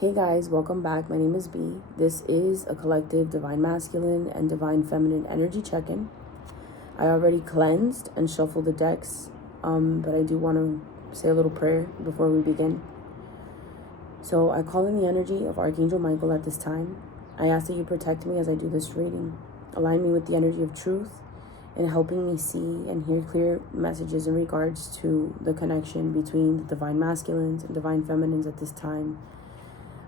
Hey guys, welcome back. My name is B. This is a collective divine masculine and divine feminine energy check-in. I already cleansed and shuffled the decks, but I do want to say a little prayer before we begin. So I call in the energy of Archangel Michael at this time. I ask that you protect me as I do this reading. Align me with the energy of truth and helping me see and hear clear messages in regards to the connection between the divine masculines and divine feminines at this time.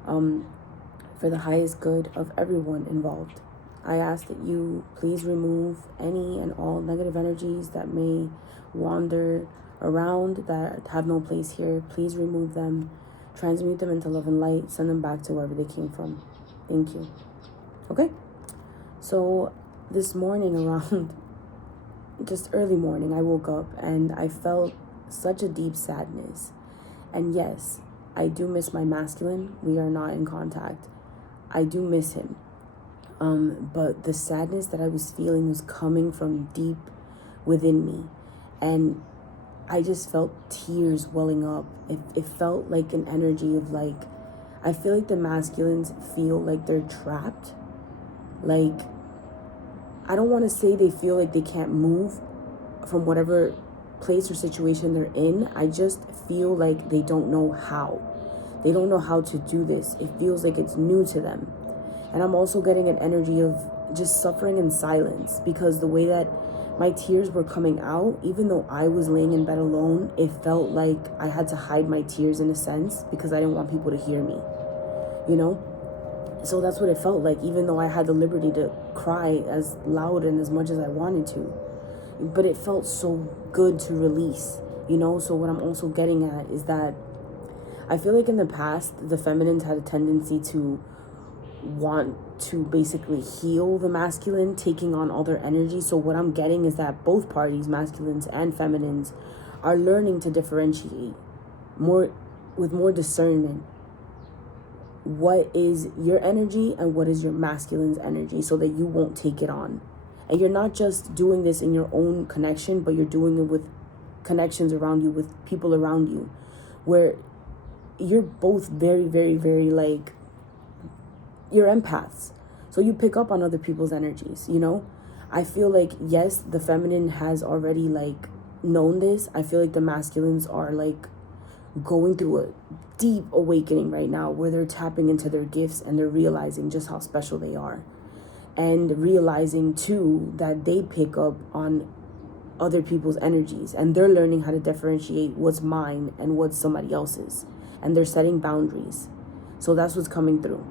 For the highest good of everyone involved. I ask that you please remove any and all negative energies that may wander around that have no place here. Please remove them, transmute them into love and light, send them back to wherever they came from. Thank you. Okay, so this morning around just early morning, I woke up and I felt such a deep sadness. And yes, I do miss my masculine. We are not in contact. I do miss him. But the sadness that I was feeling was coming from deep within me. And I just felt tears welling up. It felt like an energy of like, I feel like the masculines feel like they're trapped. Like, I don't want to say they feel like they can't move from whatever place or situation they're in. I just feel like they don't know how. They don't know how to do this. It feels like it's new to them. And I'm also getting an energy of just suffering in silence, because the way that my tears were coming out, even though I was laying in bed alone, it felt like I had to hide my tears in a sense because I didn't want people to hear me, you know? So that's what it felt like, even though I had the liberty to cry as loud and as much as I wanted to. But it felt so good to release, you know? So what I'm also getting at is that I feel like in the past, the feminines had a tendency to want to basically heal the masculine, taking on all their energy. So what I'm getting is that both parties, masculines and feminines, are learning to differentiate with more discernment. What is your energy and what is your masculine's energy, so that you won't take it on. And you're not just doing this in your own connection, but you're doing it with connections around you, with people around you, where you're both very, very, very like, you're empaths. So you pick up on other people's energies, you know? I feel like, yes, the feminine has already like known this. I feel like the masculines are like going through a deep awakening right now, where they're tapping into their gifts and they're realizing just how special they are. And realizing too that they pick up on other people's energies, and they're learning how to differentiate what's mine and what's somebody else's. And they're setting boundaries. So that's what's coming through.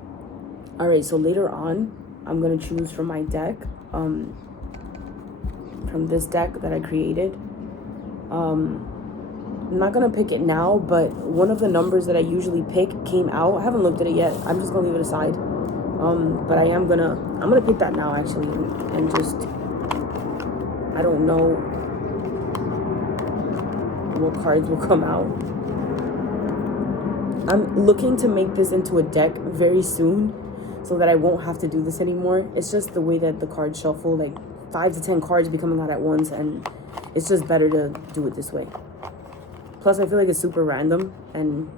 All right, so later on, I'm going to choose from my deck, from this deck that I created. I'm not going to pick it now, but one of the numbers that I usually pick came out. I haven't looked at it yet. I'm just going to leave it aside. But I'm going to pick that now, actually, and just, I don't know what cards will come out. I'm looking to make this into a deck very soon, so that I won't have to do this anymore. It's just the way that the cards shuffle, like 5 to 10 cards be coming out at once, and it's just better to do it this way. Plus, I feel like it's super random, and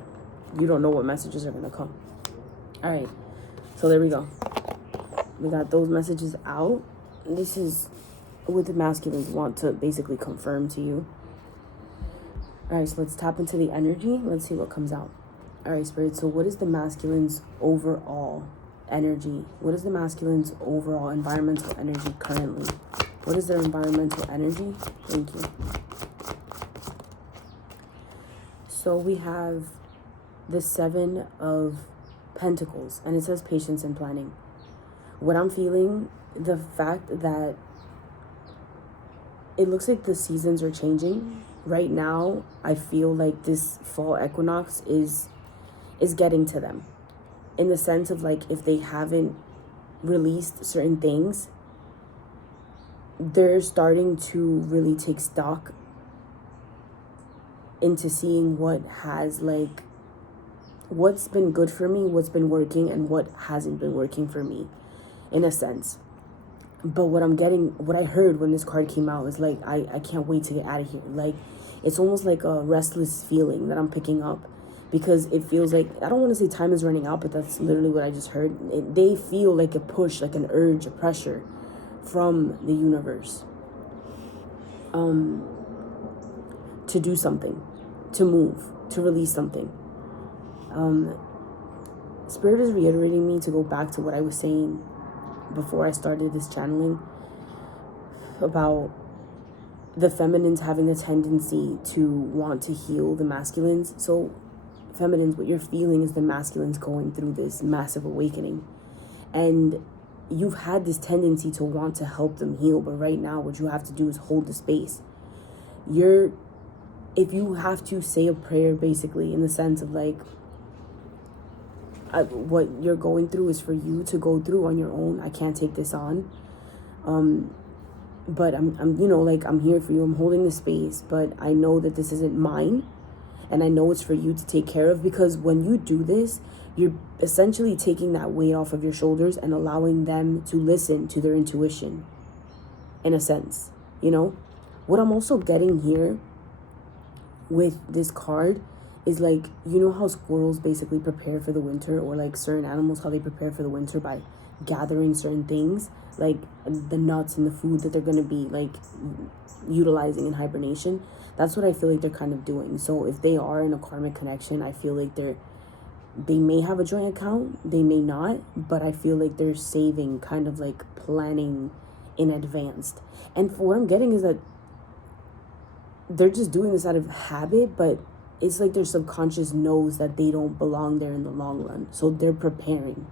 you don't know what messages are gonna come. All right, so there we go. We got those messages out. This is what the masculines want to basically confirm to you. All right, so let's tap into the energy. Let's see what comes out. All right, Spirit, so what is the masculine's overall energy? What is the masculine's overall environmental energy currently? What is their environmental energy? Thank you. So we have the 7 of Pentacles, and it says patience and planning. What I'm feeling, the fact that it looks like the seasons are changing. Right now, I feel like this fall equinox is getting to them, in the sense of like, if they haven't released certain things, they're starting to really take stock into seeing what has like, what's been good for me, what's been working, and what hasn't been working for me, in a sense. But what I'm getting, what I heard when this card came out is like, I can't wait to get out of here. Like, it's almost like a restless feeling that I'm picking up, because it feels like, I don't want to say time is running out, but that's literally what I just heard. They feel like a push, like an urge, a pressure from the universe to do something, to move, to release something. Spirit is reiterating me to go back to what I was saying before I started this channeling about the feminines having a tendency to want to heal the masculines. So feminines, what you're feeling is the masculines going through this massive awakening, and you've had this tendency to want to help them heal, but right now what you have to do is hold the space. If you have to say a prayer, basically, in the sense of like, what you're going through is for you to go through on your own. I can't take this on. But I'm like, I'm here for you. I'm holding the space, but I know that this isn't mine. And I know it's for you to take care of, because when you do this, you're essentially taking that weight off of your shoulders and allowing them to listen to their intuition, in a sense, What I'm also getting here with this card is like, how squirrels basically prepare for the winter, or like certain animals, how they prepare for the winter by gathering certain things, like the nuts and the food that they're going to be like utilizing in hibernation. That's what I feel like they're kind of doing. So if they are in a karmic connection, I feel like they may have a joint account, they may not, but I feel like they're saving, kind of like planning in advance. And for what I'm getting is that they're just doing this out of habit, but it's like their subconscious knows that they don't belong there in the long run. So they're preparing.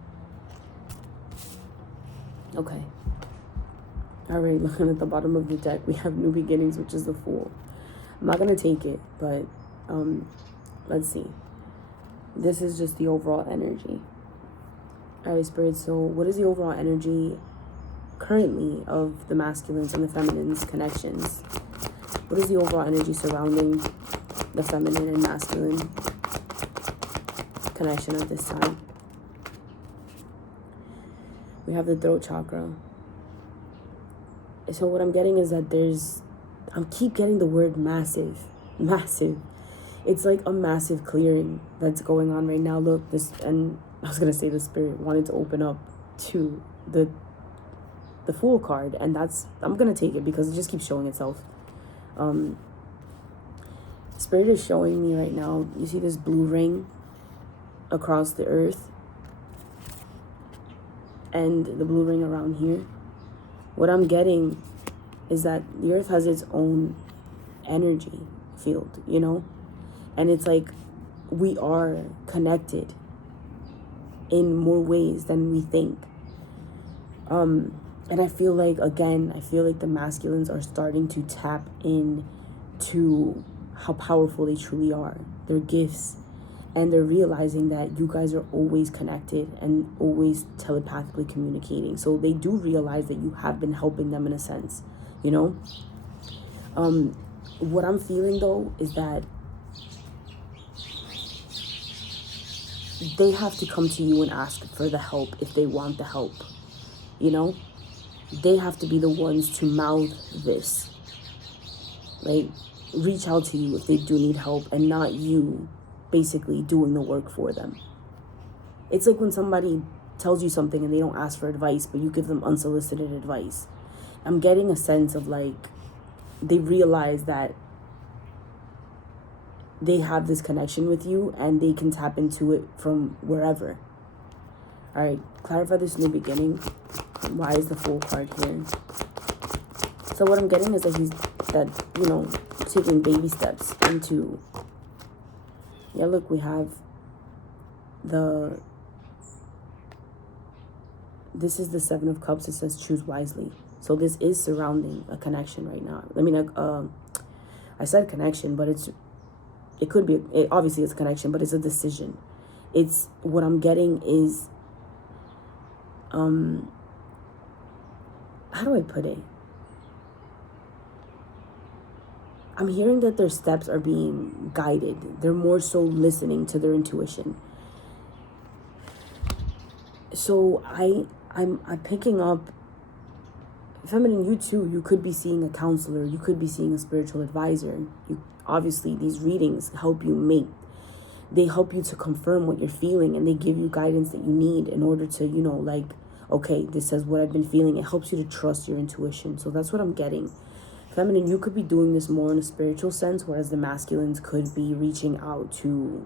Okay. All right, looking at the bottom of the deck, we have New Beginnings, which is the Fool. I'm not going to take it, but let's see. This is just the overall energy. All right, Spirit. So what is the overall energy currently of the masculines and the feminines connections? What is the overall energy surrounding the feminine and masculine connection at this time? We have the throat chakra. So what I'm getting is that I keep getting the word massive. It's like a massive clearing that's going on right now. Look, and I was gonna say the Spirit wanted to open up to the Fool card, and I'm gonna take it because it just keeps showing itself. Spirit is showing me right now, you see this blue ring across the earth and the blue ring around here. What I'm getting is that the earth has its own energy field, and it's like we are connected in more ways than we think. And I feel like the masculines are starting to tap in to how powerful they truly are, their gifts, and they're realizing that you guys are always connected and always telepathically communicating. So they do realize that you have been helping them in a sense, What I'm feeling though is that they have to come to you and ask for the help if they want the help, They have to be the ones to mouth this, like reach out to you if they do need help, and not you basically doing the work for them. It's like when somebody tells you something and they don't ask for advice, but you give them unsolicited advice. I'm getting a sense of like they realize that they have this connection with you and they can tap into it from wherever. All right, clarify this new beginning. Why is the Fool card here? So what I'm getting is that he's taking baby steps into. Yeah, look, we have this is the Seven of Cups. It says choose wisely. So this is surrounding a connection right now. I mean, I said connection, but it could be, obviously it's a connection, but it's a decision. It's, what I'm getting is, how do I put it? I'm hearing that their steps are being guided. They're more so listening to their intuition. So I'm picking up, feminine, you too, you could be seeing a counselor, you could be seeing a spiritual advisor. Obviously these readings help you make they help you to confirm what you're feeling, and they give you guidance that you need in order to, you know, like, okay, this says what I've been feeling. It helps you to trust your intuition. So that's what I'm getting. Feminine, you could be doing this more in a spiritual sense, whereas the masculines could be reaching out to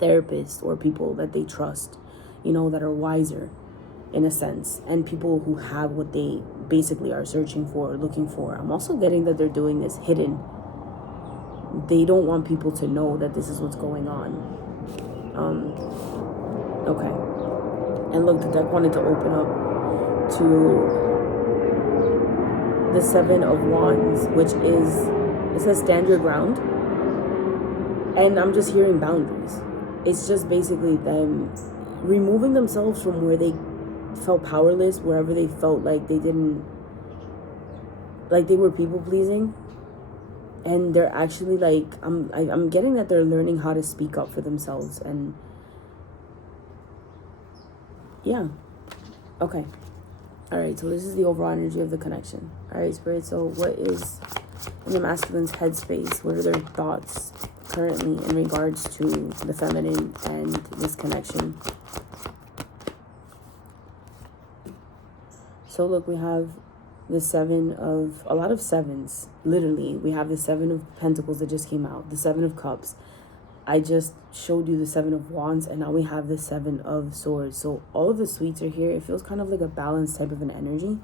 therapists or people that they trust, you know, that are wiser in a sense, and people who have what they basically are searching for or looking for. I'm also getting that they're doing this hidden. They don't want people to know that this is what's going on. Okay. And look, the deck wanted to open up to the Seven of Wands, which is, it says stand your ground. And I'm just hearing boundaries. It's just basically them removing themselves from where they felt powerless, wherever they felt like they didn't, like they were people pleasing. And they're actually like, I'm getting that they're learning how to speak up for themselves. And yeah. Okay. All right. So this is the overall energy of the connection. All right, Spirit. So what is in the masculine's headspace? What are their thoughts currently in regards to the feminine and this connection? So look, we have the a lot of sevens, literally. We have the Seven of Pentacles that just came out, the Seven of Cups. I just showed you the Seven of Wands, and now we have the Seven of Swords. So all of the sweets are here. It feels kind of like a balanced type of an energy.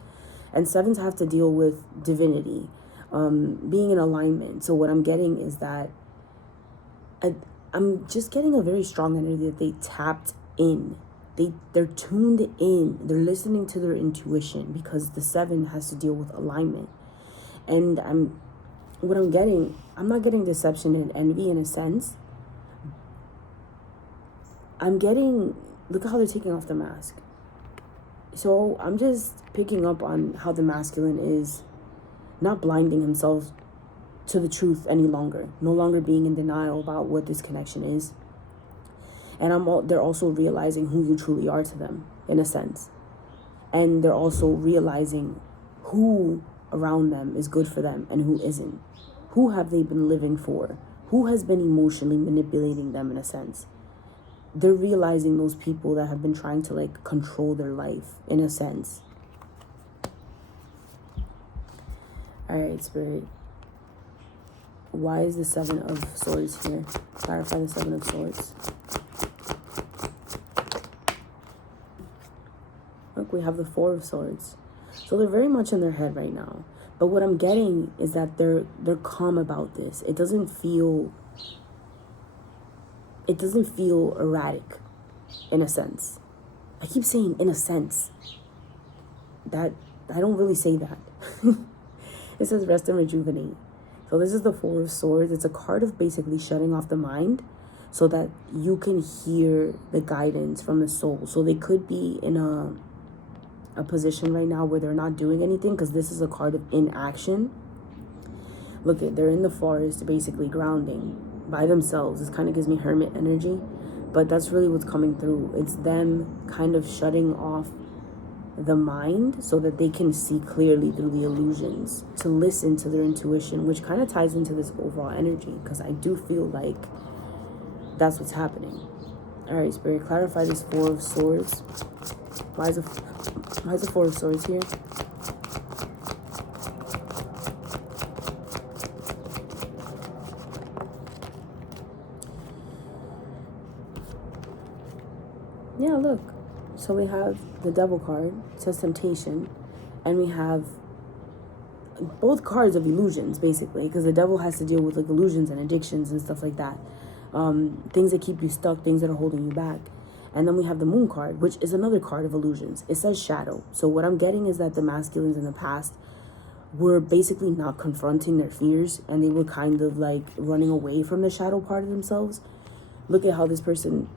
And sevens have to deal with divinity, being in alignment. So what I'm getting is that I'm just getting a very strong energy that they tapped in. They're tuned in. They're listening to their intuition, because the seven has to deal with alignment. And I'm not getting deception and envy in a sense. I'm getting, look at how they're taking off the mask. So I'm just picking up on how the masculine is not blinding himself to the truth any longer, no longer being in denial about what this connection is. And they're also realizing who you truly are to them, in a sense. And they're also realizing who around them is good for them and who isn't. Who have they been living for? Who has been emotionally manipulating them, in a sense? They're realizing those people that have been trying to, like, control their life, in a sense. All right, Spirit. Why is the Seven of Swords here? Clarify the Seven of Swords. Look, we have the Four of Swords. So they're very much in their head right now. But what I'm getting is that they're calm about this. It doesn't feel erratic, in a sense. I keep saying in a sense. That I don't really say that. It says rest and rejuvenate. So this is the Four of Swords. It's a card of basically shutting off the mind so that you can hear the guidance from the soul. So they could be in a position right now where they're not doing anything, because this is a card of inaction. Look, they're in the forest, basically grounding by themselves. This kind of gives me hermit energy, but that's really what's coming through. It's them kind of shutting off the mind so that they can see clearly through the illusions, to listen to their intuition, which kind of ties into this overall energy, because I do feel like that's what's happening. All right, Spirit, clarify this Four of Swords. Why is the Four of Swords here? Yeah, look. So we have the Devil card, it says temptation, and we have both cards of illusions, basically, because the Devil has to deal with, like, illusions and addictions and stuff like that. Things that keep you stuck, things that are holding you back. And then we have the Moon card, which is another card of illusions. It says shadow. So what I'm getting is that the masculines in the past were basically not confronting their fears, and they were kind of like running away from the shadow part of themselves. Look at how this person,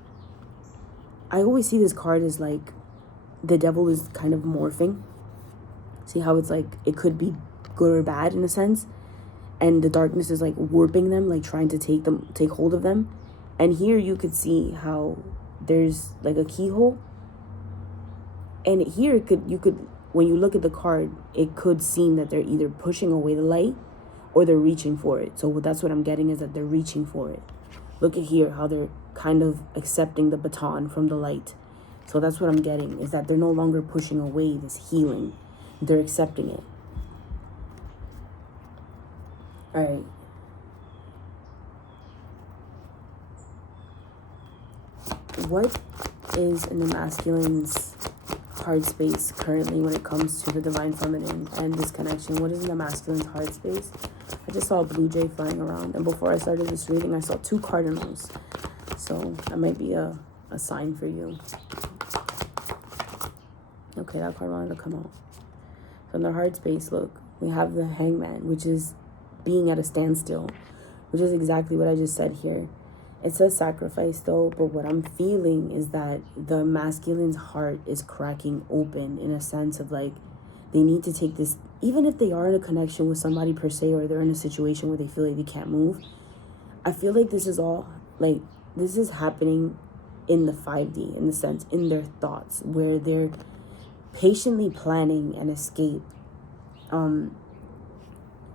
I always see this card as like the Devil is kind of morphing. See how it's like it could be good or bad in a sense, and the darkness is like warping them, like trying to take hold of them. And here you could see how there's like a keyhole, and here you could when you look at the card, it could seem that they're either pushing away the light or they're reaching for it. So that's what I'm getting, is that they're reaching for it. Look at here, how they're kind of accepting the baton from the light. So that's what I'm getting, is that they're no longer pushing away this healing. They're accepting it. All right. What is in the masculine's heart space currently when it comes to the divine feminine and this connection? What is in the masculine's heart space? I just saw a blue jay flying around, and before I started this reading, I saw 2 cardinals. So that might be a sign for you. Okay, that card wanted to come out. So in the heart space, look, we have the hangman, which is being at a standstill, which is exactly what I just said here. It says sacrifice though, but what I'm feeling is that the masculine's heart is cracking open in a sense of like, they need to take this, even if they are in a connection with somebody per se, or they're in a situation where they feel like they can't move. I feel like this is all, like, this is happening in the 5D, in the sense, in their thoughts, where they're patiently planning an escape.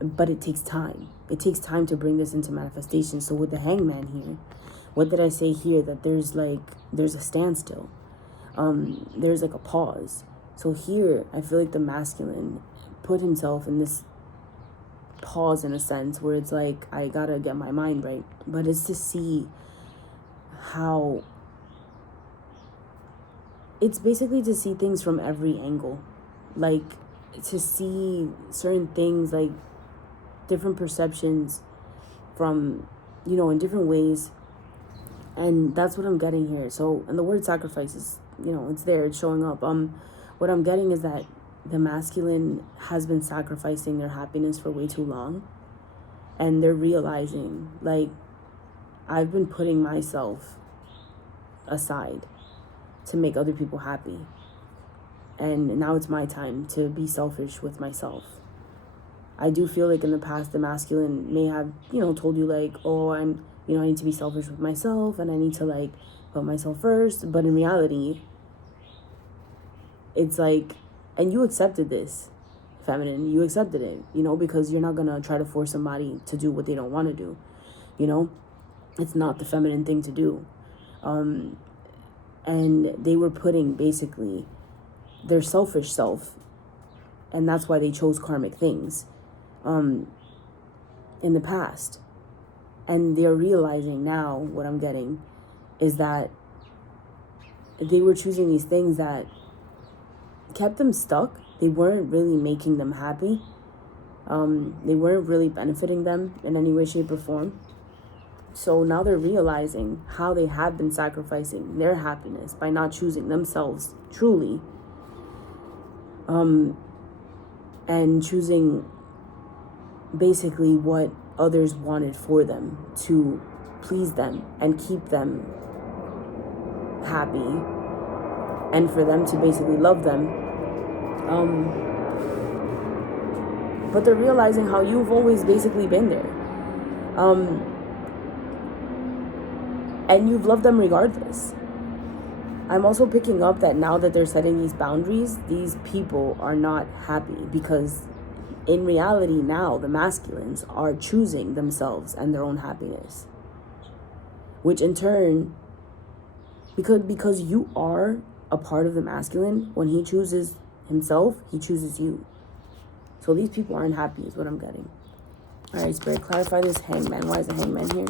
But it takes time. It takes time to bring this into manifestation. So with the hangman here, what did I say here? That there's a standstill. There's like a pause. So here, I feel like the masculine put himself in this pause in a sense where it's like, I gotta get my mind right. But it's to see how, it's basically to see things from every angle. Like, to see certain things, like different perceptions from, you know, in different ways. And that's what I'm getting here. So, and the word sacrifice is, you know, it's there, it's showing up. What I'm getting is that the masculine has been sacrificing their happiness for way too long. And they're realizing, like, I've been putting myself aside to make other people happy. And now it's my time to be selfish with myself. I do feel like in the past, the masculine may have, you know, told you like, oh, I need to be selfish with myself and I need to like put myself first. But in reality, it's like, and you accepted this, feminine, you accepted it, you know, because you're not going to try to force somebody to do what they don't want to do. You know, it's not the feminine thing to do. And they were putting basically their selfish self, and that's why they chose karmic things in the past. And they're realizing now, what I'm getting is that they were choosing these things that kept them stuck. They weren't really making them happy. They weren't really benefiting them in any way, shape, or form. So now they're realizing how they have been sacrificing their happiness by not choosing themselves truly, and choosing basically what others wanted for them to please them and keep them happy and for them to basically love them. But they're realizing how you've always basically been there. And you've loved them regardless. I'm also picking up that now that they're setting these boundaries, these people are not happy because in reality now the masculines are choosing themselves and their own happiness. Which in turn, because you are a part of the masculine, when he chooses himself, he chooses you. So these people aren't happy is what I'm getting. All right, Spirit, clarify this hangman. Why is the hangman here?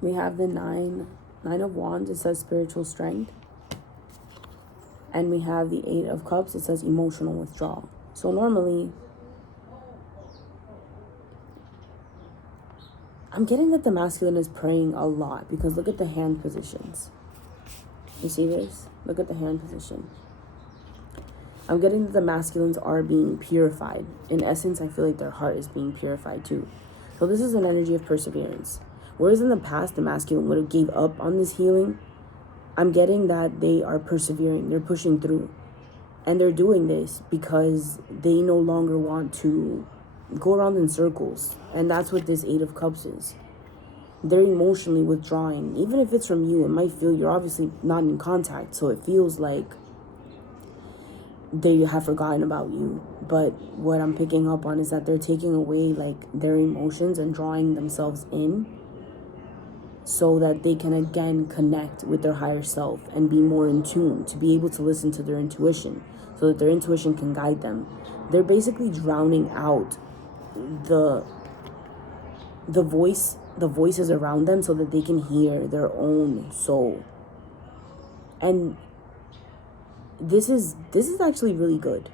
We have the nine of wands. It says spiritual strength. And we have the 8 of cups. It says emotional withdrawal. So normally, I'm getting that the masculine is praying a lot because look at the hand positions. You see this? Look at the hand position. I'm getting that the masculines are being purified. In essence, I feel like their heart is being purified too. So this is an energy of perseverance. Whereas in the past, the masculine would have gave up on this healing, I'm getting that they are persevering. They're pushing through. And they're doing this because they no longer want to go around in circles. And that's what this 8 of cups is. They're emotionally withdrawing. Even if it's from you, it might feel you're obviously not in contact. So it feels like they have forgotten about you. But what I'm picking up on is that they're taking away like their emotions and drawing themselves in so that they can again connect with their higher self and be more in tune, to be able to listen to their intuition so that their intuition can guide them. They're basically drowning out the voices around them so that they can hear their own soul. And this is actually really good,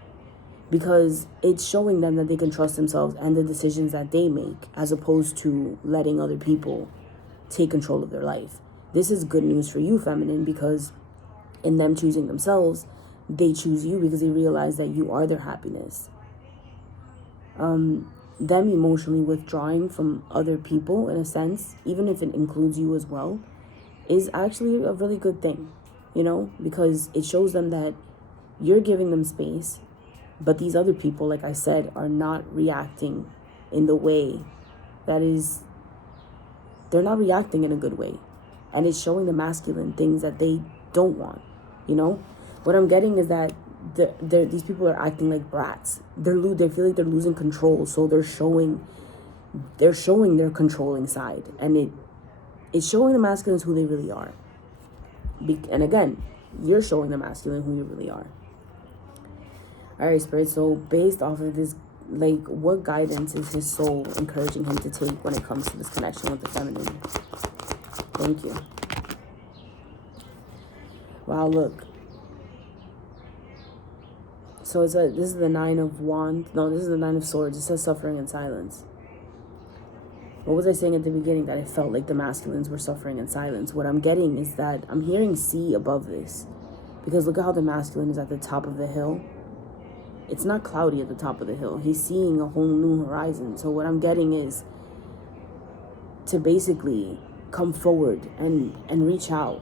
because it's showing them that they can trust themselves and the decisions that they make, as opposed to letting other people take control of their life. This is good news for you, feminine, because in them choosing themselves, they choose you because they realize that you are their happiness. Them emotionally withdrawing from other people, in a sense, even if it includes you as well, is actually a really good thing, you know, because it shows them that you're giving them space, but these other people, like I said, are not reacting in the way that is, they're not reacting in a good way. And it's showing the masculine things that they don't want, you know? What I'm getting is that these people are acting like brats. They feel like they're losing control, so they're showing their controlling side, and it's showing the masculines who they really are. And again, you're showing the masculine who you really are. All right, Spirit. So based off of this, like, what guidance is his soul encouraging him to take when it comes to this connection with the feminine? Thank you. Wow, look. So this is the 9 of wands. No, this is the 9 of swords. It says suffering in silence. What was I saying at the beginning? That I felt like the masculines were suffering in silence. What I'm getting is that I'm hearing sea above this. Because look at how the masculine is at the top of the hill. It's not cloudy at the top of the hill. He's seeing a whole new horizon. So what I'm getting is to basically come forward and reach out.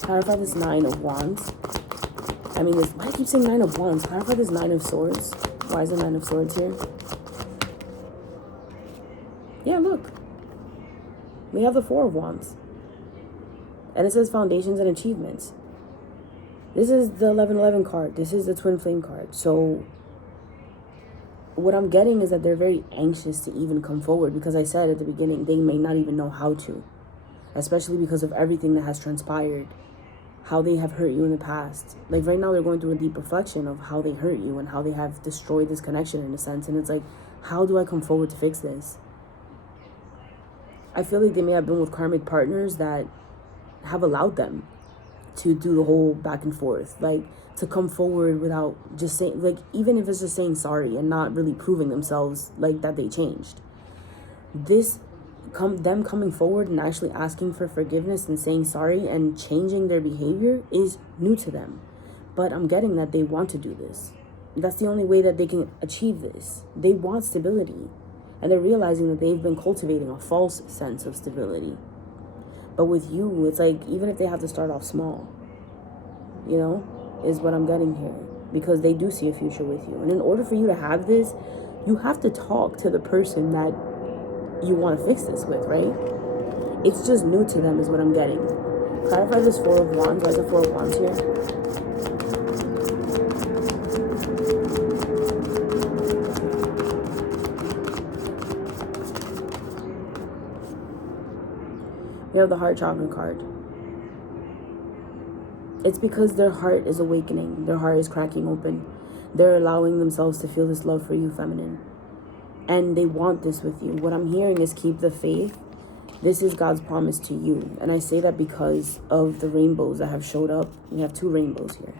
Clarify this 9 of wands. Why do I keep saying 9 of wands? Clarify this 9 of swords. Why is the 9 of swords here? Yeah, look. We have the 4 of wands. And it says foundations and achievements. This is the 1111 card. This is the twin flame card. So what I'm getting is that they're very anxious to even come forward, because I said at the beginning, they may not even know how to, especially because of everything that has transpired, how they have hurt you in the past. Like right now, they're going through a deep reflection of how they hurt you and how they have destroyed this connection in a sense. And it's like, how do I come forward to fix this? I feel like they may have been with karmic partners that have allowed them to do the whole back and forth, like to come forward without just saying, like, even if it's just saying sorry and not really proving themselves like that they changed. Them coming forward and actually asking for forgiveness and saying sorry and changing their behavior is new to them. But I'm getting that they want to do this. That's the only way that they can achieve this. They want stability. And they're realizing that they've been cultivating a false sense of stability. But with you, it's like, even if they have to start off small, you know, is what I'm getting here. Because they do see a future with you. And in order for you to have this, you have to talk to the person that you want to fix this with, right? It's just new to them is what I'm getting. Clarify this 4 of wands. Why is the 4 of wands here? We have the heart chakra card. It's because their heart is awakening. Their heart is cracking open. They're allowing themselves to feel this love for you, feminine. And they want this with you. What I'm hearing is keep the faith. This is God's promise to you. And I say that because of the rainbows that have showed up. We have 2 rainbows here.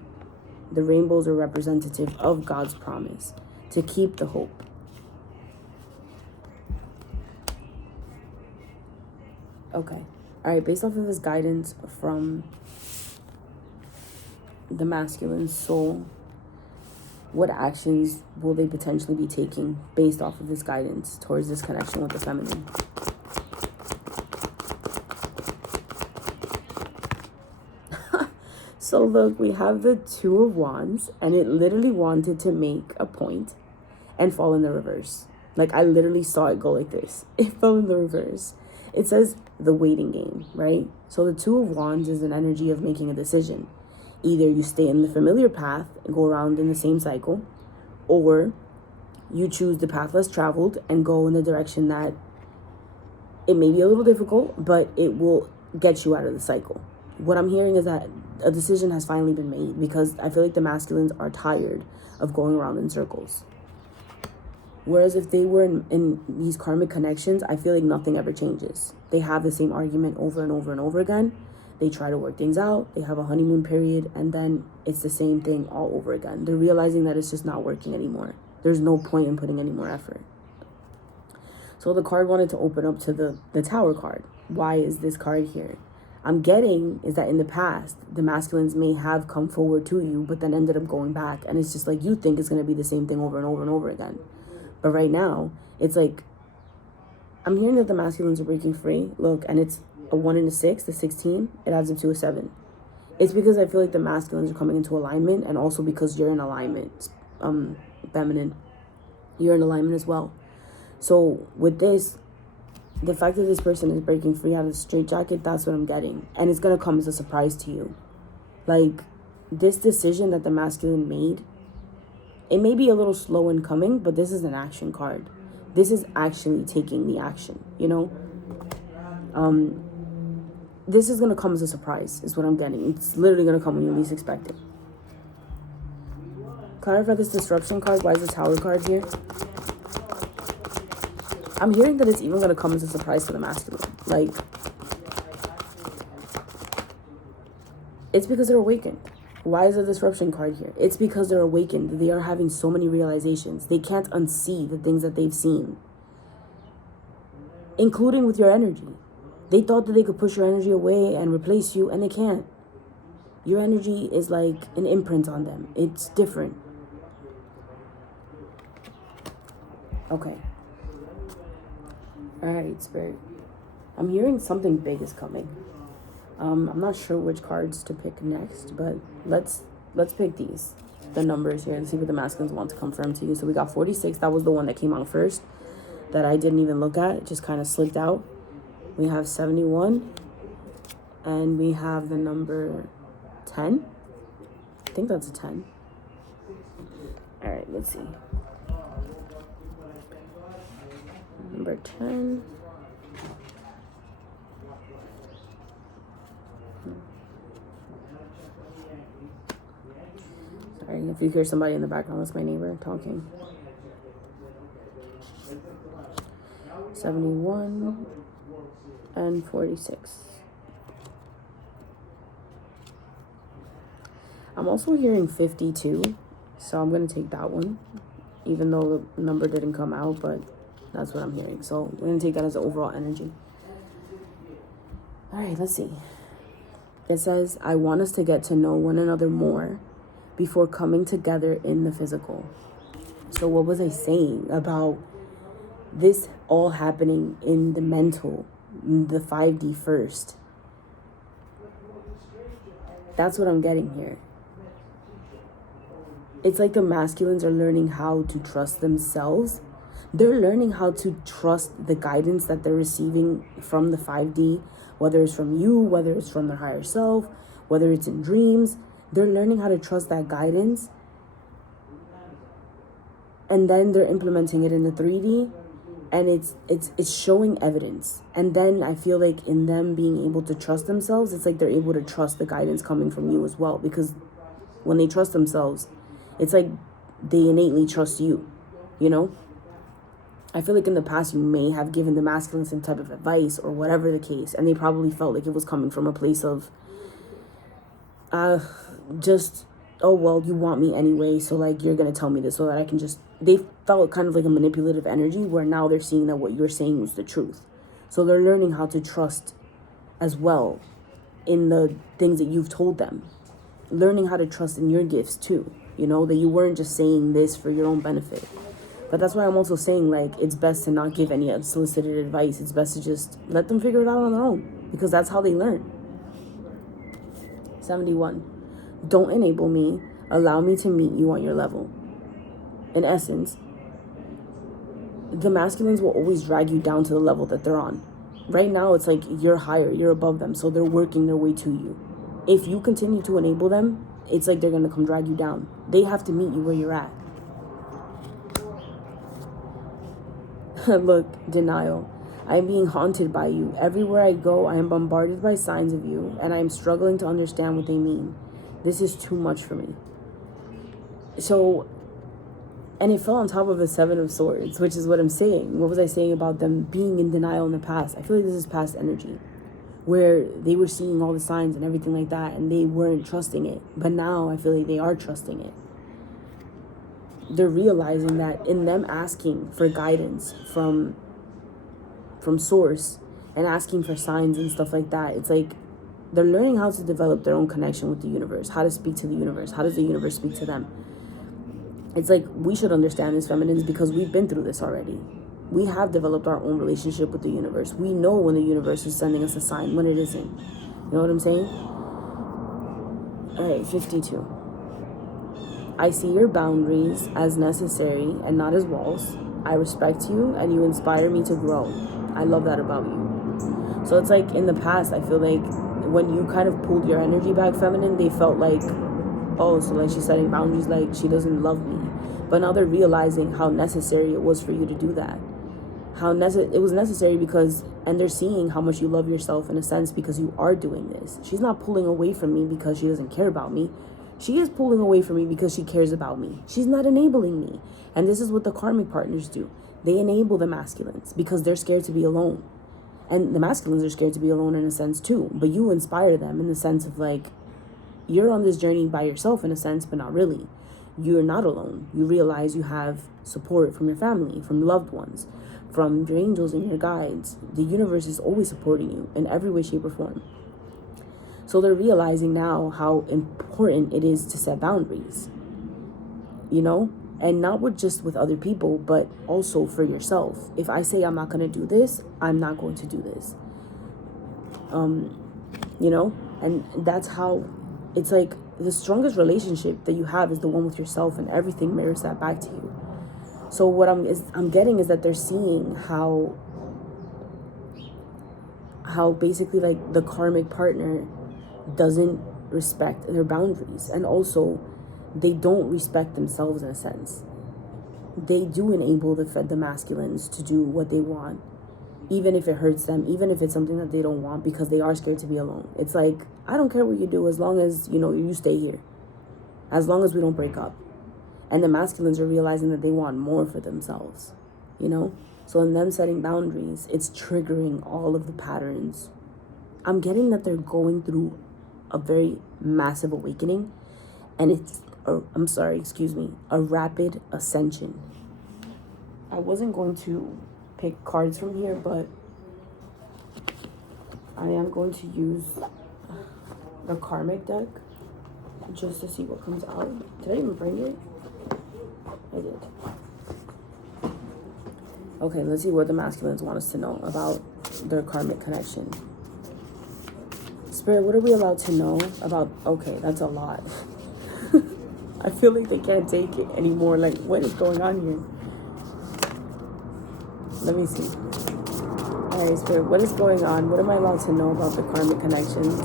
The rainbows are representative of God's promise to keep the hope. Okay. All right, based off of this guidance from the masculine soul, what actions will they potentially be taking based off of this guidance towards this connection with the feminine? So look, we have the 2 of wands, and it literally wanted to make a point and fall in the reverse. Like, I literally saw it go like this. It fell in the reverse. It says the waiting game, right? So the 2 of wands is an energy of making a decision. Either you stay in the familiar path and go around in the same cycle, or you choose the path less traveled and go in the direction that it may be a little difficult, but it will get you out of the cycle. What I'm hearing is that a decision has finally been made, because I feel like the masculines are tired of going around in circles. Whereas if they were in these karmic connections, I feel like nothing ever changes. They have the same argument over and over and over again. They try to work things out. They have a honeymoon period, and then it's the same thing all over again. They're realizing that it's just not working anymore. There's no point in putting any more effort. So the card wanted to open up to the Tower card. Why is this card here? I'm getting is that in the past, the masculines may have come forward to you, but then ended up going back. And it's just like you think it's going to be the same thing over and over and over again. But right now, it's like, I'm hearing that the masculines are breaking free. Look, and it's a 1 and a 6, the 16. It adds up to a 7. It's because I feel like the masculines are coming into alignment, and also because you're in alignment, feminine. You're in alignment as well. So with this, the fact that this person is breaking free out of the straitjacket, that's what I'm getting. And it's going to come as a surprise to you. Like, this decision that the masculine made, it may be a little slow in coming, but this is an action card. This is actually taking the action, you know? This is going to come as a surprise, is what I'm getting. It's literally going to come when you least expect it. Clarify this disruption card. Why is the Tower card here? I'm hearing that it's even going to come as a surprise to the masculine. Like, it's because they're awakened. Why is the disruption card here? It's because they're awakened. They are having so many realizations. They can't unsee the things that they've seen, including with your energy. They thought that they could push your energy away and replace you, and they can't. Your energy is like an imprint on them. It's different. Okay. All right, Spirit. I'm hearing something big is coming. I'm not sure which cards to pick next, but let's pick these, the numbers here, and see what the masculines want to confirm to you. So we got 46. That was the one that came out first that I didn't even look at. It just kind of slipped out. We have 71, and we have the number 10. I think that's a 10. All right, let's see. Number 10. Sorry, if you hear somebody in the background, that's my neighbor talking. 71 and 46. I'm also hearing 52, so I'm going to take that one, even though the number didn't come out, but that's what I'm hearing. So we're going to take that as the overall energy. All right, let's see. It says, I want us to get to know one another more before coming together in the physical. So what was I saying about this all happening in the mental, the 5D first? That's what I'm getting here. It's like the masculines are learning how to trust themselves. They're learning how to trust the guidance that they're receiving from the 5D, whether it's from you, whether it's from their higher self, whether it's in dreams. They're learning how to trust that guidance. And then they're implementing it in the 3D, and it's showing evidence. And then I feel like in them being able to trust themselves, it's like they're able to trust the guidance coming from you as well. Because when they trust themselves, it's like they innately trust you, you know? I feel like in the past you may have given the masculine some type of advice or whatever the case, and they probably felt like it was coming from a place of just, oh, well, you want me anyway, so like you're gonna tell me this so that I can just, they felt kind of like a manipulative energy, where now they're seeing that what you're saying was the truth. So they're learning how to trust as well in the things that you've told them, learning how to trust in your gifts too, you know, that you weren't just saying this for your own benefit. But that's why I'm also saying, like, it's best to not give any unsolicited advice. It's best to just let them figure it out on their own, because that's how they learn. 71. Don't enable me. Allow me to meet you on your level. In essence, the masculines will always drag you down to the level that they're on. Right now, it's like you're higher, you're above them, so they're working their way to you. If you continue to enable them, it's like they're going to come drag you down. They have to meet you where you're at. Look, denial. I am being haunted by you. Everywhere I go, I am bombarded by signs of you, and I am struggling to understand what they mean. This is too much for me. So, and it fell on top of the Seven of Swords, which is what I'm saying. What was I saying about them being in denial in the past? I feel like this is past energy, where they were seeing all the signs and everything like that, and they weren't trusting it. But now I feel like they are trusting it. They're realizing that in them asking for guidance from source and asking for signs and stuff like that, it's like they're learning how to develop their own connection with the universe, how to speak to the universe, how does the universe speak to them. It's like we should understand this, feminines, because we've been through this already. We have developed our own relationship with the universe. We know when the universe is sending us a sign, when it isn't. You know what I'm saying? All right, 52. I see your boundaries as necessary and not as walls. I respect you and you inspire me to grow. I love that about you. So it's like in the past, I feel like when you kind of pulled your energy back, feminine, they felt like, oh, so like she's setting boundaries, like she doesn't love me. But now they're realizing how necessary it was for you to do that. It was necessary because, and they're seeing how much you love yourself in a sense because you are doing this. She's not pulling away from me because she doesn't care about me. She is pulling away from me because she cares about me. She's not enabling me. And this is what the karmic partners do. They enable the masculines because they're scared to be alone. And the masculines are scared to be alone in a sense too. But you inspire them in the sense of like, you're on this journey by yourself in a sense, but not really. You're not alone. You realize you have support from your family, from loved ones, from your angels and your guides. The universe is always supporting you in every way, shape, or form. So they're realizing now how important it is to set boundaries, you know, and not just with other people, but also for yourself. If I say I'm not going to do this, I'm not going to do this, you know, and that's how it's like the strongest relationship that you have is the one with yourself, and everything mirrors that back to you. So what I'm getting is that they're seeing how basically like the karmic partner doesn't respect their boundaries, and also they don't respect themselves in a sense. They do enable the masculines to do what they want, even if it hurts them, even if it's something that they don't want, because they are scared to be alone. It's like, I don't care what you do as long as, you know, you stay here, as long as we don't break up. And the masculines are realizing that they want more for themselves, you know? So in them setting boundaries, it's triggering all of the patterns. I'm getting that they're going through a very massive awakening, and it's, a rapid ascension. I wasn't going to pick cards from here, but I am going to use the karmic deck just to see what comes out. Did I even bring it? I did. Okay, let's see what the masculines want us to know about their karmic connection. Spirit, what are we allowed to know about? Okay, that's a lot. I feel like they can't take it anymore. Like, what is going on here? Let me see. All right, Spirit, what is going on? What am I allowed to know about the karmic connections?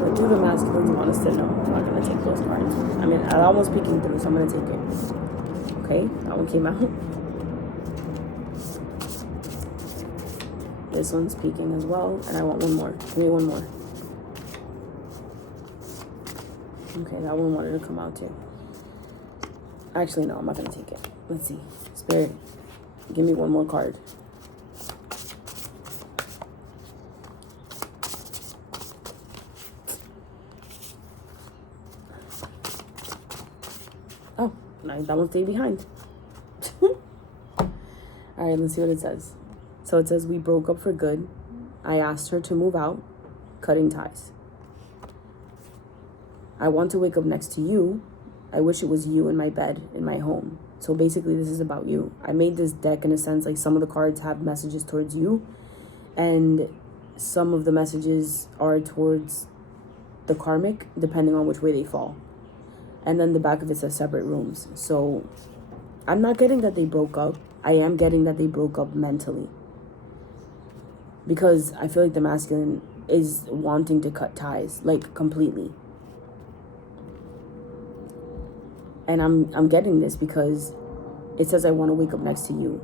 What do the masculines want us to know? I'm not going to take those cards. I mean, I'm almost peeking through, so I'm going to take it. Okay, that one came out. This one's peeking as well, and I want one more. Give me one more. Okay, that one wanted to come out too. Actually, no, I'm not going to take it. Let's see. Spirit, give me one more card. Oh, no, that one stayed behind. All right, let's see what it says. So it says, we broke up for good. I asked her to move out, cutting ties. I want to wake up next to you. I wish it was you in my bed, in my home. So basically, this is about you. I made this deck in a sense, like some of the cards have messages towards you, and some of the messages are towards the karmic, depending on which way they fall. And then the back of it says separate rooms. So I'm not getting that they broke up. I am getting that they broke up mentally. Because I feel like the masculine is wanting to cut ties, like completely. And I'm getting this because it says I want to wake up next to you.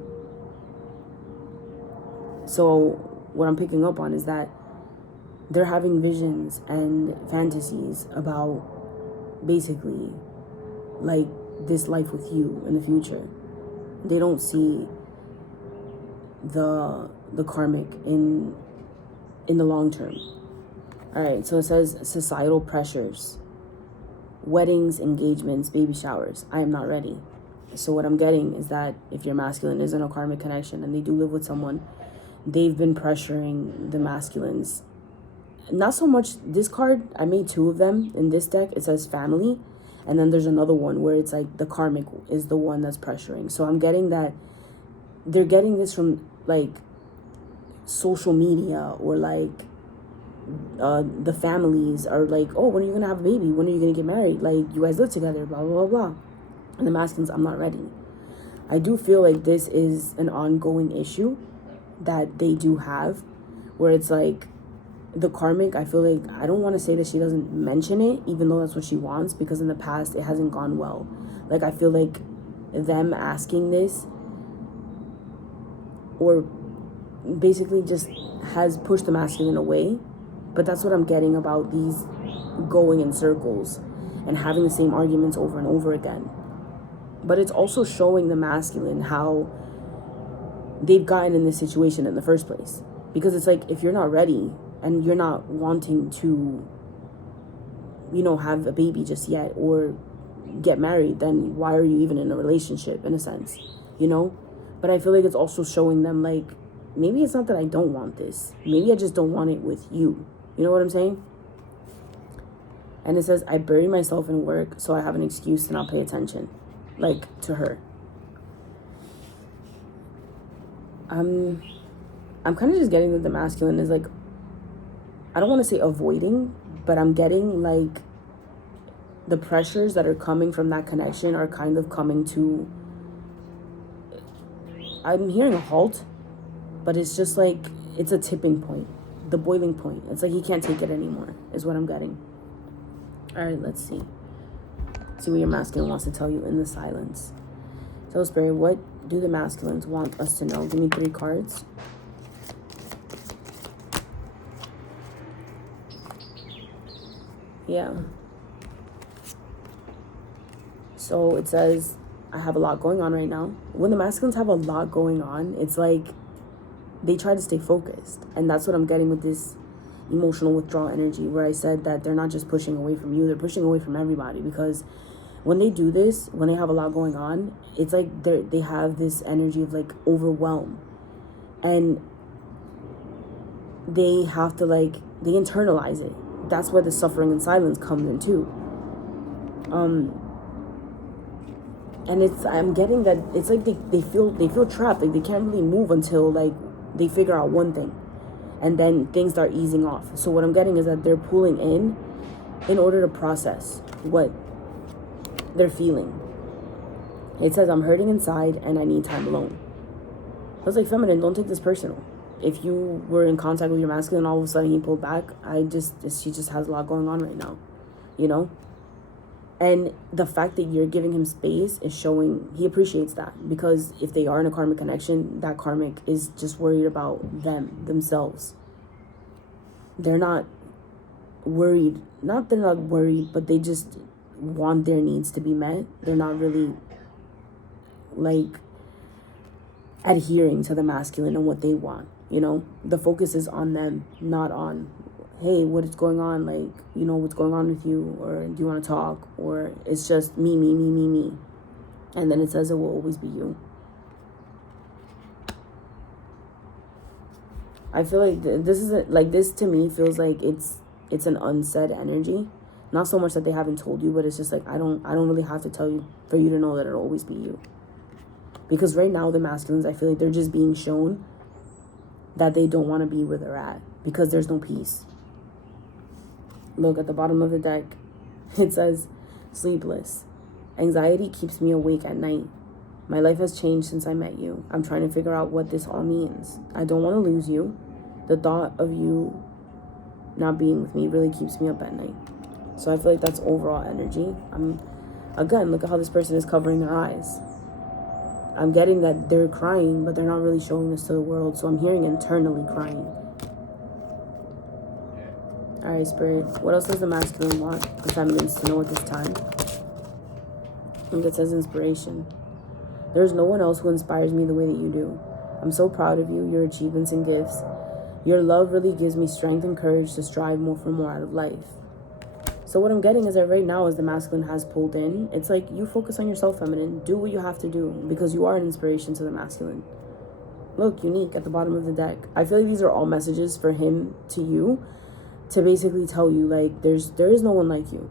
So what I'm picking up on is that they're having visions and fantasies about basically like this life with you in the future. They don't see the karmic in the long term. All right, so it says societal pressures, weddings, engagements, baby showers. I am not ready. So what I'm getting is that if your masculine is in a karmic connection and they do live with someone, they've been pressuring the masculines. Not so much this card, I made 2 of them in this deck. It says family, and then there's another one where it's like the karmic is the one that's pressuring. So I'm getting that they're getting this from like social media, or like the families are like, oh, when are you gonna have a baby? When are you gonna get married? Like, you guys live together, blah blah blah blah. And the masculines, I'm not ready. I do feel like this is an ongoing issue that they do have, where it's like the karmic, I feel like, I don't want to say that she doesn't mention it, even though that's what she wants, because in the past it hasn't gone well. Like, I feel like them asking this, or basically just has pushed the masculine away. But that's what I'm getting about these going in circles and having the same arguments over and over again. But it's also showing the masculine how they've gotten in this situation in the first place. Because it's like, if you're not ready and you're not wanting to, you know, have a baby just yet or get married, then why are you even in a relationship, in a sense, you know? But I feel like it's also showing them, like, maybe it's not that I don't want this. Maybe I just don't want it with you. You know what I'm saying? And it says, I bury myself in work, so I have an excuse to not pay attention, like, to her. I'm kind of just getting that the masculine is like, I don't want to say avoiding, but I'm getting like the pressures that are coming from that connection are kind of coming to, I'm hearing a halt, but it's just like, it's a tipping point, the boiling point. It's like he can't take it anymore, is what I'm getting. All right, let's see. See what your masculine wants to tell you in the silence. So, Spirit, what do the masculines want us to know? Give me 3 cards. Yeah. So it says, I have a lot going on right now. When the masculines have a lot going on, it's like they try to stay focused. And that's what I'm getting with this emotional withdrawal energy, where I said that they're not just pushing away from you, they're pushing away from everybody. Because when they do this, when they have a lot going on, it's like they have this energy of like overwhelm. And they have to like, they internalize it. That's where the suffering and silence comes in too. And it's, I'm getting that it's like they feel trapped. Like they can't really move until like they figure out one thing, and then things start easing off. So what I'm getting is that they're pulling in order to process what they're feeling. It says, I'm hurting inside and I need time alone. I was like, feminine, don't take this personal. If you were in contact with your masculine, all of a sudden he pulled back, she just has a lot going on right now, you know? And the fact that you're giving him space is showing he appreciates that. Because if they are in a karmic connection, that karmic is just worried about themselves. They're not worried. Not they're not worried, but they just want their needs to be met. They're not really, like, adhering to the masculine and what they want, you know? The focus is on them, not on, hey, what is going on? Like, you know, what's going on with you? Or do you want to talk? Or it's just me. And then it says it will always be you. I feel like this isn't, like, this to me feels like it's an unsaid energy. Not so much that they haven't told you, but it's just like, I don't really have to tell you for you to know that it'll always be you. Because right now, the masculines, I feel like they're just being shown that they don't want to be where they're at because there's no peace. Look at the bottom of the deck. It says, sleepless. Anxiety keeps me awake at night. My life has changed since I met you. I'm trying to figure out what this all means. I don't want to lose you. The thought of you not being with me really keeps me up at night. So I feel like that's overall energy. Again, look at how this person is covering their eyes. I'm getting that they're crying, but they're not really showing this to the world. So I'm hearing internally crying. All right, Spirit. What else does the masculine want the feminines to know at this time? And it says inspiration. There's no one else who inspires me the way that you do. I'm so proud of you, your achievements and gifts. Your love really gives me strength and courage to strive more for more out of life. So what I'm getting is that right now, as the masculine has pulled in, it's like you focus on yourself, feminine. Do what you have to do because you are an inspiration to the masculine. Look, unique at the bottom of the deck. I feel like these are all messages for him to you to basically tell you, like, there is no one like you.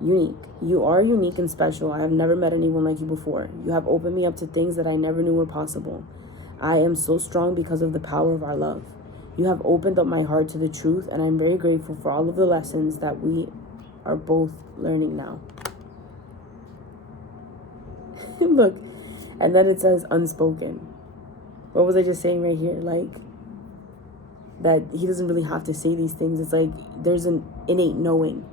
Unique. You are unique and special. I have never met anyone like you before. You have opened me up to things that I never knew were possible. I am so strong because of the power of our love. You have opened up my heart to the truth, and I'm very grateful for all of the lessons that we are both learning now. Look, and then it says unspoken. What was I just saying right here? Like, that he doesn't really have to say these things. It's like there's an innate knowing.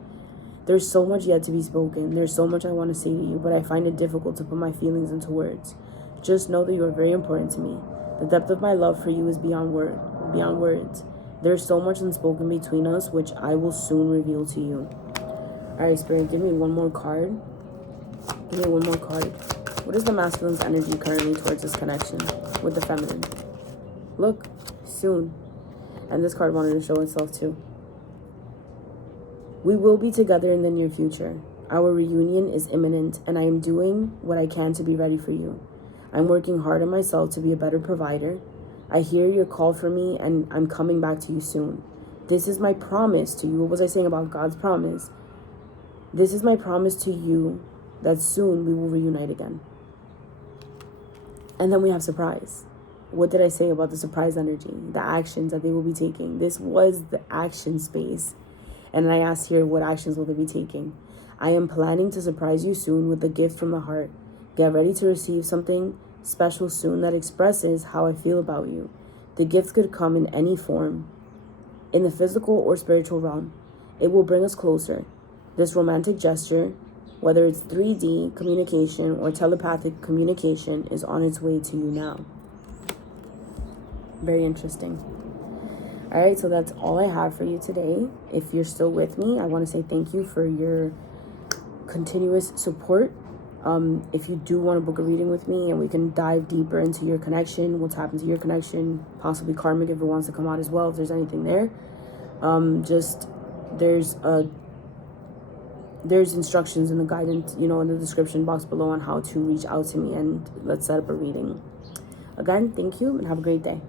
There's so much yet to be spoken. There's so much I want to say to you, but I find it difficult to put my feelings into words. Just know that you are very important to me. The depth of my love for you is beyond words. There's so much unspoken between us, which I will soon reveal to you. All right, Spirit, give me one more card. Give me one more card. What is the masculine's energy currently towards this connection with the feminine? Look, soon. And this card wanted to show itself too. We will be together in the near future. Our reunion is imminent, and I am doing what I can to be ready for you. I'm working hard on myself to be a better provider. I hear your call for me, and I'm coming back to you soon. This is my promise to you. What was I saying about God's promise? This is my promise to you that soon we will reunite again. And then we have surprise. What did I say about the surprise energy? The actions that they will be taking. This was the action space. And I asked here, what actions will they be taking? I am planning to surprise you soon with a gift from the heart. Get ready to receive something special soon that expresses how I feel about you. The gift could come in any form, in the physical or spiritual realm. It will bring us closer. This romantic gesture, whether it's 3D communication or telepathic communication, is on its way to you now. Very interesting. All right, so that's all I have for you today. If you're still with me, I want to say thank you for your continuous support. If you do want to book a reading with me and we can dive deeper into your connection, we'll tap into your connection, possibly karmic if it wants to come out as well, if there's anything there. There's instructions in the guidance, in the description box below on how to reach out to me, and let's set up a reading. Again, thank you and have a great day.